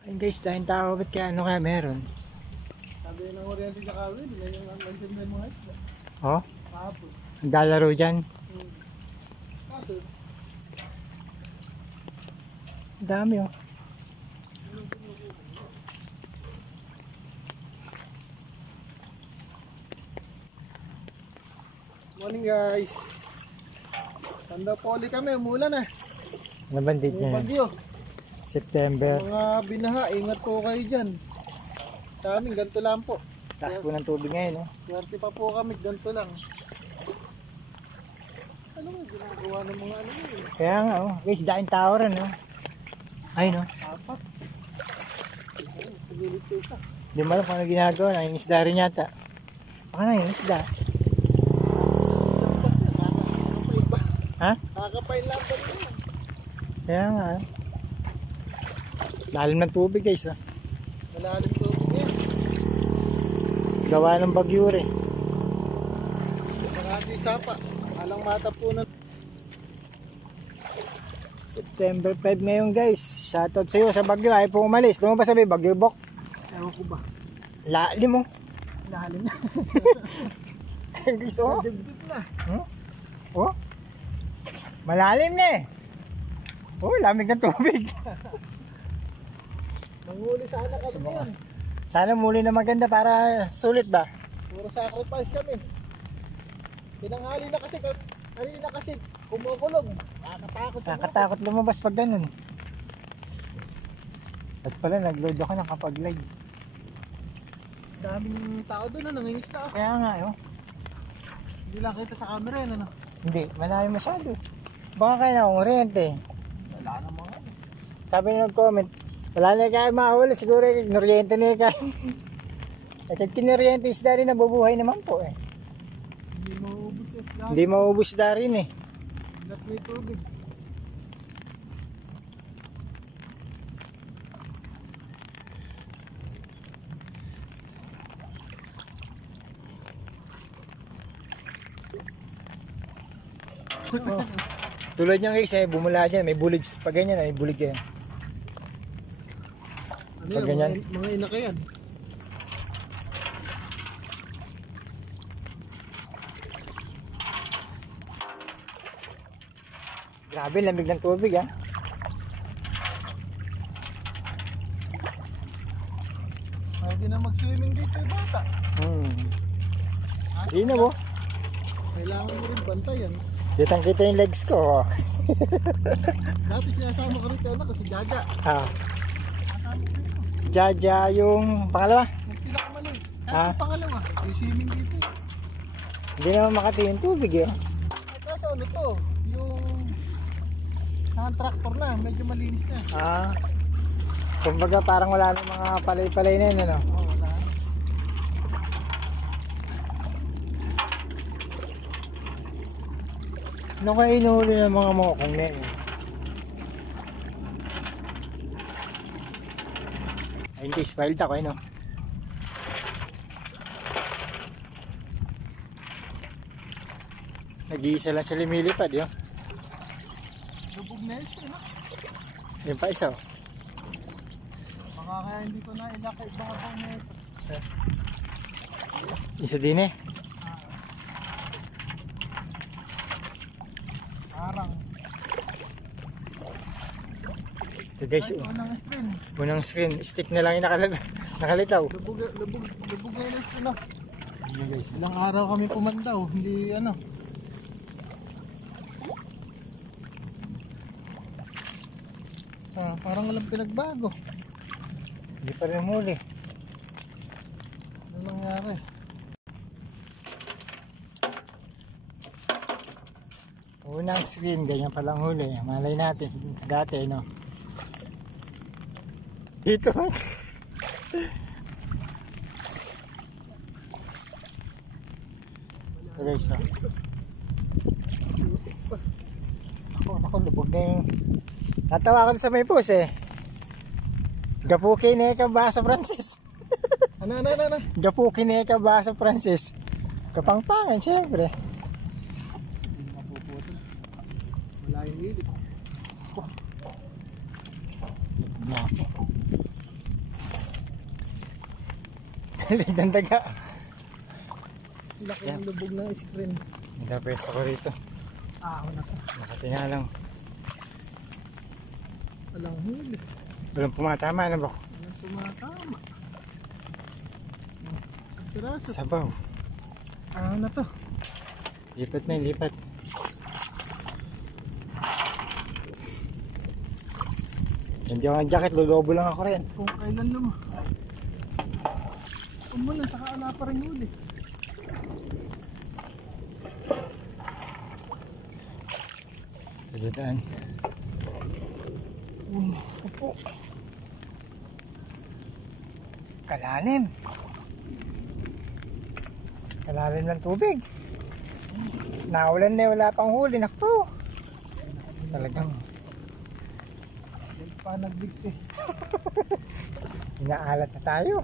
Ay guys, dahil tao, ba't kaya ano kaya meron? Sabi ng oriente sa kawin, nila yung nandiyan na yung mga isda. Oh? Kahapon. Naglalaro dyan. Kaso, Dami oh. morning guys. Tanda poli kami, umulan eh. Nabandit May niya. bagyo. September. Mga binaha, ingat po kayo dyan. Sa amin, ganito lang po. Taas po ng tubig ngayon, no? Swerte pa po kami, ganito lang. Ano mo, ginagawa ng mga ano yun? Kaya nga, oh. Guys, daing tao rin, no? Ay, no? Apat. Sigilid ko isa. Hindi mo alam kung ano ginagawa. Nangingisda rin yata. Baka nangingisda. Kakapay ba? Ha? Kakapay lang ba yun? Kaya nga, oh. Lalim ng tubig, guys, oh. Malalim tubig yan. Gawa ng bagyo rin. Mga ati sapa. Alang matapunan. September 5 ngayon, guys. Shoutout sa iyo sa bagyo. Ayaw po umalis. Lumabas sabi, bagyo bok. Ewan ko ba? Lalim, oh. Lalim na. Guys, oh. Dagdag na. Oh. Malalim na eh. Oh, lamig ng tubig. Manghuli sana kami yan. Sana muli na maganda para sulit ba? Puro sacrifice kami. Pinanghali na kasi, kanina kasi kumukulog. Nakakatakot. Nakakatakot lumabas pag ganun. At pala nag-load ako nakapag-live. Daming tao doon na nangingisda ako. Kaya nga oh. Hindi lang kita sa camera yan ano. Hindi, malayo masyado. Baka kaya na akong oriente. Wala na mga ano. Sabi na nag-comment, wala na kayo mahuli. Siguro oriente na kayo. Kahit kinoriente isda rin nabubuhay naman po eh. Hindi maubos eh. Hindi maubos isda rin eh. Lahat may tubig. Oh. Tulad niyan guys, bumula dyan, may bulig pag ganyan, may bulig yan. Ano Pag yan? ganyan? Mga inaka yan. Grabe, lamig ng tubig ha. Pwede na mag-swimming dito yung bata. Hindi na po. Kailangan mo rin bantayan. Kitang kita yung legs ko. Oh. Dati sinasama ko rito anak ko si Jaja. Ah. Jaja yung pangalawa. Yung pinakamali. Ah. Yung pangalawa. Yung swimming dito. Hindi naman makati yung tubig eh. Kaso ano to? Yung tractor na. Medyo malinis na. Ah. Kumbaga parang wala na mga palay-palay na yun ano. Oo, wala. Ano kaya inuhuli ng mga mokong na yun? Ayun guys, filed ako eh no. Nag-iisa lang siya lumilipad yun. Lubog na ito na. Yun pa isa oh. Baka kaya hindi ko na ilakay. Baka pang ito. Isa din eh. Arang. Ito guys, Ay, unang screen. unang screen, stick na lang yung nakalitaw. Lubog na yung screen na. Yun guys. Ilang araw kami pumandaw. Hindi ano. Parang walang pinagbago. Hindi pa rin huli. Ano nangyari? Unang screen, ganyan palang huli. Malay natin sa dati, no? Dito. Ito guys, oh. Ako, lubog na yung... Natawa ko sa may post eh. Gapuki na ka ba sa Francis? Ano? Gapuki na ka ba sa Francis? Kapangpangan, syempre. Hindi mapuputol. Wala yung ilit. Lilig ng daga. Laki ng lubog ng screen. Nagapwesto ko rito. Ako na to. Nakatinga lang. Walang huli. Walang pumatama na ba? Walang tumatama. Piraso. Sabaw. Ako na to. Lipat na, lipat. Hindi ako ng jacket, lulubo lang ako rin. Kung kailan naman. Umulan, saka ala pa rin huli. Dadaan. Opo. Kalalim. Kalalim ng tubig. Naulan na, wala pang huli. Naku. Talagang Hindi pa nagbigti. inaalat na tayo.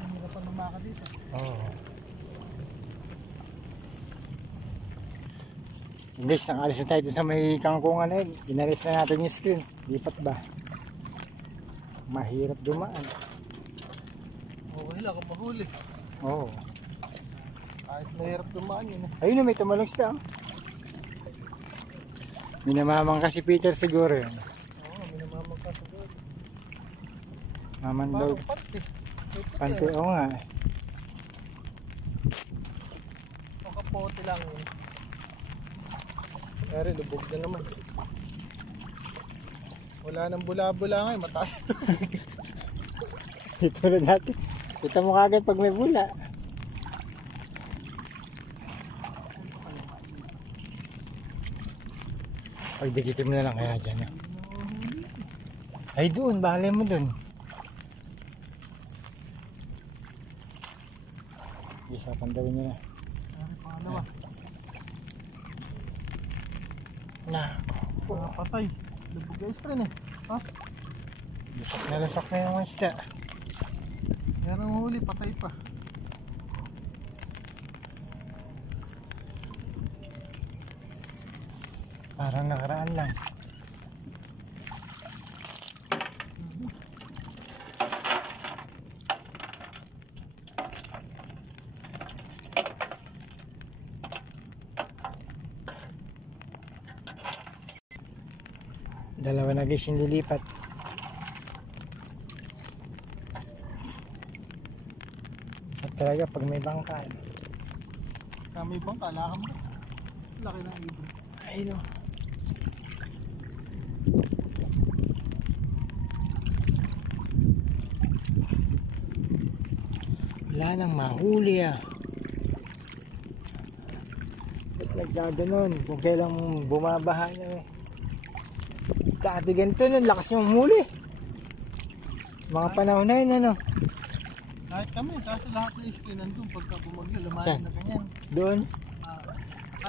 Hindi na pa lumaka dito. Oo. Guys, nakaalis na tayo dun sa may kangkungan na yun. Inalis na natin yung screen. Lipat ba? Mahirap dumaan. Okay lang kung mahuli. Oo. Kahit mahirap dumaan yun. Ayun na, may tumalong sila. Minamamang kasi Peter siguro yun. Oo, minamamang ka sa doon. Maman daw. Parang pante. Pante, oo nga. Makapote lang yun. Pero lubog na naman. Wala nang bula-bula ngayon, mataas ito. Ito na natin. Kita mo kagad pag may bula. Pag dikitin mo na lang kaya dyan. Ay doon, bahalay mo doon. Isa, pandawin nyo na. Pangalawa. Na. Patay. Lubog guys pa rin eh. Ha? Lasak na yung isda. Merong huli, patay pa. Parang nakaraan lang. Dalawa na guys yung lilipat. Sa talaga pag may bangka. Kami bang kala ka mo? Laki ng ibon. Ay no. Wala nang mahuli ah. Ba't nagkaganon? Kung kailang bumabaha na eh. Dati ganito nun, lakas yung huli. Mga panahon na yun ano. Kahit kami, kasi lahat na iski nandun pagka bumagyo, Saan? lumayan na ganyan. Doon.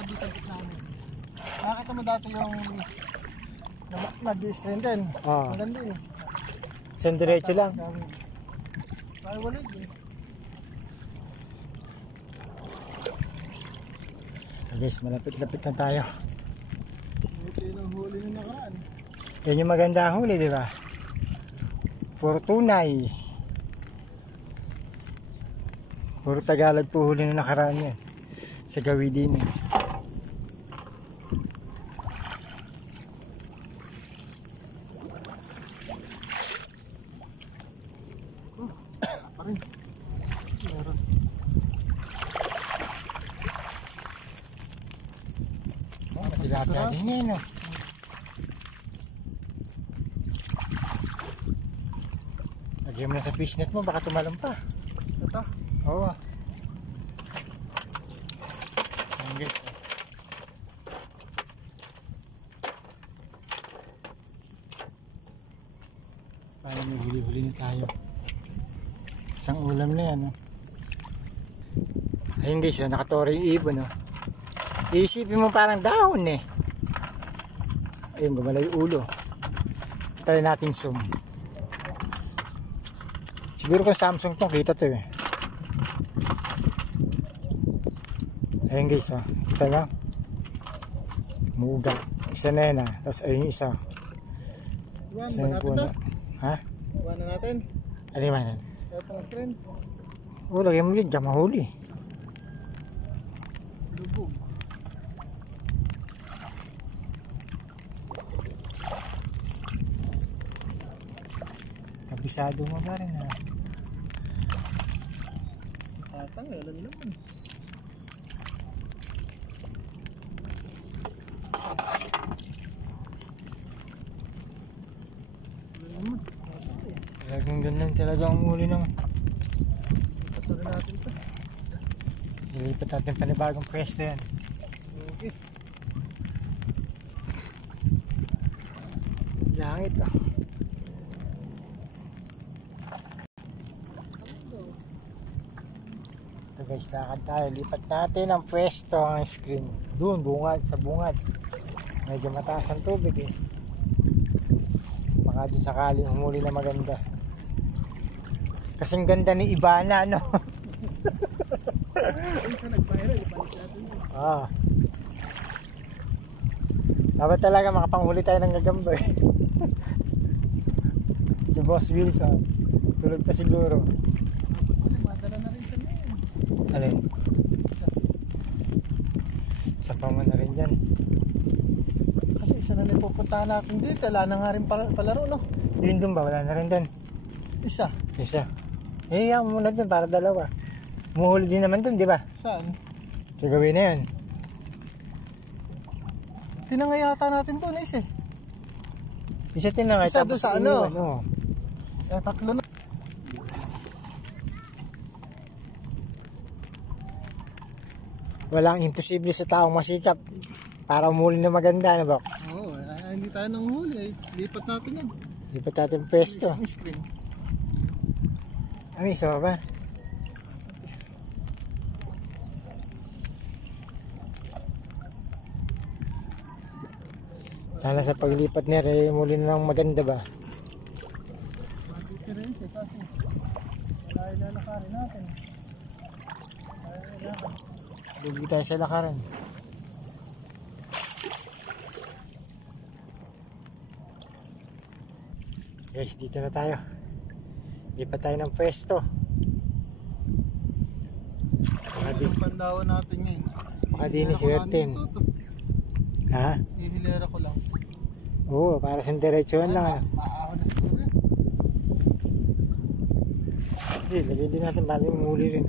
Di sa gitna namin. Nakita mo dati yung nag-screen din. Oo. Maganda yun. Saan diretso lang? Ay, wala yun. So guys, malapit-lapit na tayo. Ito yung huli ng nakaraan. Yan yung maganda huli, di ba? Puro tunay. Puro Tagalog po huli na nakaraan yan. Sa Gawidin. Pa rin. Meron. Oh, matilapia din yan, no? Lagyan mo na sa fishnet mo, baka tumalon pa. Ito. Oo. Ayan guys. Parang may huli-huli na tayo. Isang ulam na yan. No? Ayun guys, nakatore yung ibon. No? Iisipin mo parang dahon eh. Ayun, gumalaw yung ulo. Try nating zoom. Siguro kung Samsung to, kita to eh. Ayun guys, oh. Kita nyo? Muga. Isa na yun ah. Tapos ayun yung isa. Iwan, Isa yung malapit puno. na. Ha? Iwan na natin. Alimanan. Ito ang screen. Oh, lagyan mo yun. Diyan mahuli. Lubog. Kabisado mo na rin ha. Tatanggalan naman. Talagang ganun talaga ang huli ng Patuloy natin ito. ilipat natin panibagong pwesto yan. Okay. Langit ah. Ito guys, lakad tayo. Lipat natin ang pwesto, ang screen. Doon, bungad, sa bungad. Medyo mataas ang tubig eh. Baka dun sakaling humuli na maganda. Kasing ganda ni Ibana, no? Ay, sa nag-viral, ibalik natin yun. Ah. Dapat talaga makapanghuli tayo ng gagamba eh. Si Boss Wilson. Tulog pa siguro. Madala na rin siya ngayon. Alin? Isa pa mo na rin dyan. Kasi isa na lang pupuntahan natin dito. Wala na nga rin palaro, no? Yun dun ba? Wala na rin dun. Isa. Isa. Eh, yan muna dun para dalawa. Muhuli din naman dun, di ba? Saan? So gawin na yun. Tinangayata natin doon, Ace eh. Isa tinangay. Isa doon sa ano? Oh. Tatlo na. Walang imposible sa taong masikap para umuli na maganda, ano ba? Oo, hindi tayo nang huli eh. Lipat natin yan. Lipat natin pwesto. Isang screen. Ano, isa pa ba? Sana sa paglipat niya, muli na lang maganda ba? Matitira yun siya kasi wala ilalakarin natin. Lugi tayo sa lakaran. Guys, dito na tayo. Lipat tayo ng pwesto. Yung pandawan natin ngayon. Baka di ni swerten. Ha? Ihilera ko lang. Oo, para sa diretsuhan lang. Maahon na siguro yan. Hindi, lagay din natin para yung muli rin.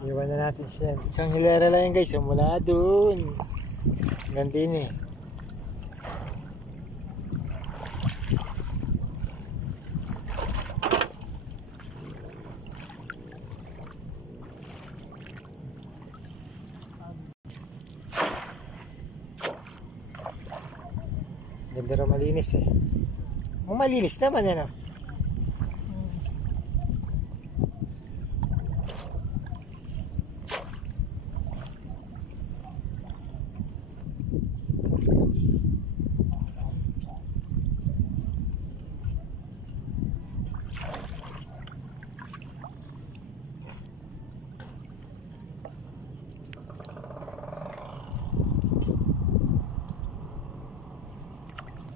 Iwan na natin siya. Isang hilera lang yan guys. Mula dun. Hanggang din eh. Ganda rin malinis eh. Ang malinis naman yan oh.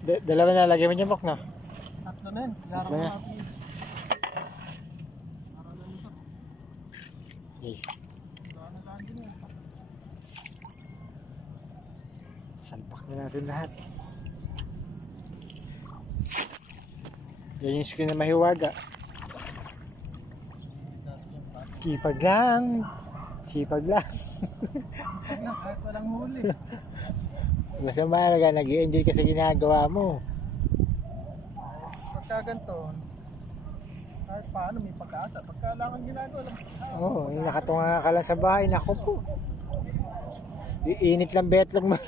Dalawa na lagay mo dyan, Bok, no? Tatlo na yun. Tatlo na. Yes. Salpak na natin lahat. Yan yung screen na mahiwaga. Sipag lang. Sipag lang. Kahit walang huli. Basta mahalaga, nag-i-enjoy ka sa ginagawa mo. Pagka ganito, kahit paano may pag-asa. Pagka lang ang ginagawa lang. Oo, nakatunga ka lang sa bahay. Naku po. Iinit lang betlog mo.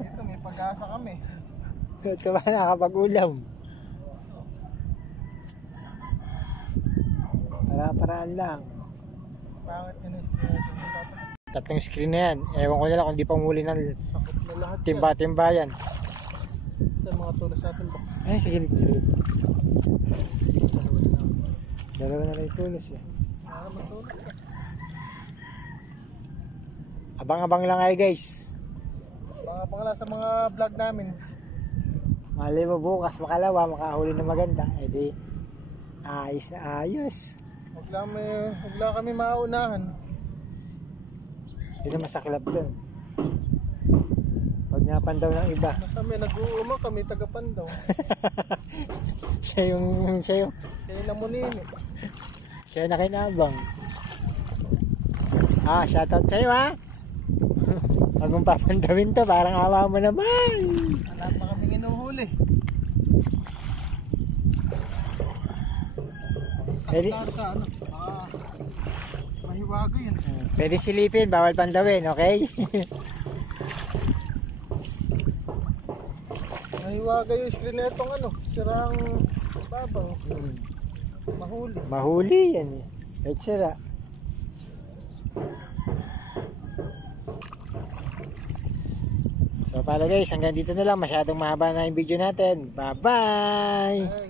Ito may pag-asa kami. Ito ba nakapag-ulam? Para-paraan lang. Pangit yun yung screen. Tatlong screen na yan. Ewan ko nila kung di pa muli ng Sakot na lahat yan. timba-timbayan. Sa mga tulos natin ba? Ay, sige. Dalawa na lang tulos eh. Para matulog ka. Abang-abang lang kayo guys. Mga pangala sa mga vlog namin. Malay mo bukas makalawa, makahuli na maganda. Eh di, ayos na ayos. Huwag lang kami maunahan. Hindi na masaklap dun. Pag napandaw ng iba. Basta may nag-uuma kami, taga-Pandaw. Siya yung Siya yung namunini. siya yung nakinabang. Shoutout sa'yo ha. Pag mong papandawin to, parang awa mo naman. Wala pa kaming inuhuli. Pwede, Sa ano? Mahiwago yun. pwede silipin, bawal pandawin, okay? Mahiwaga yung screen na itong ano. Sirang babaw. Mahuli. Mahuli yan eh. Kahit sira. So pala guys, hanggang dito na lang. Masyadong mahaba na yung video natin. Bye bye! Ay.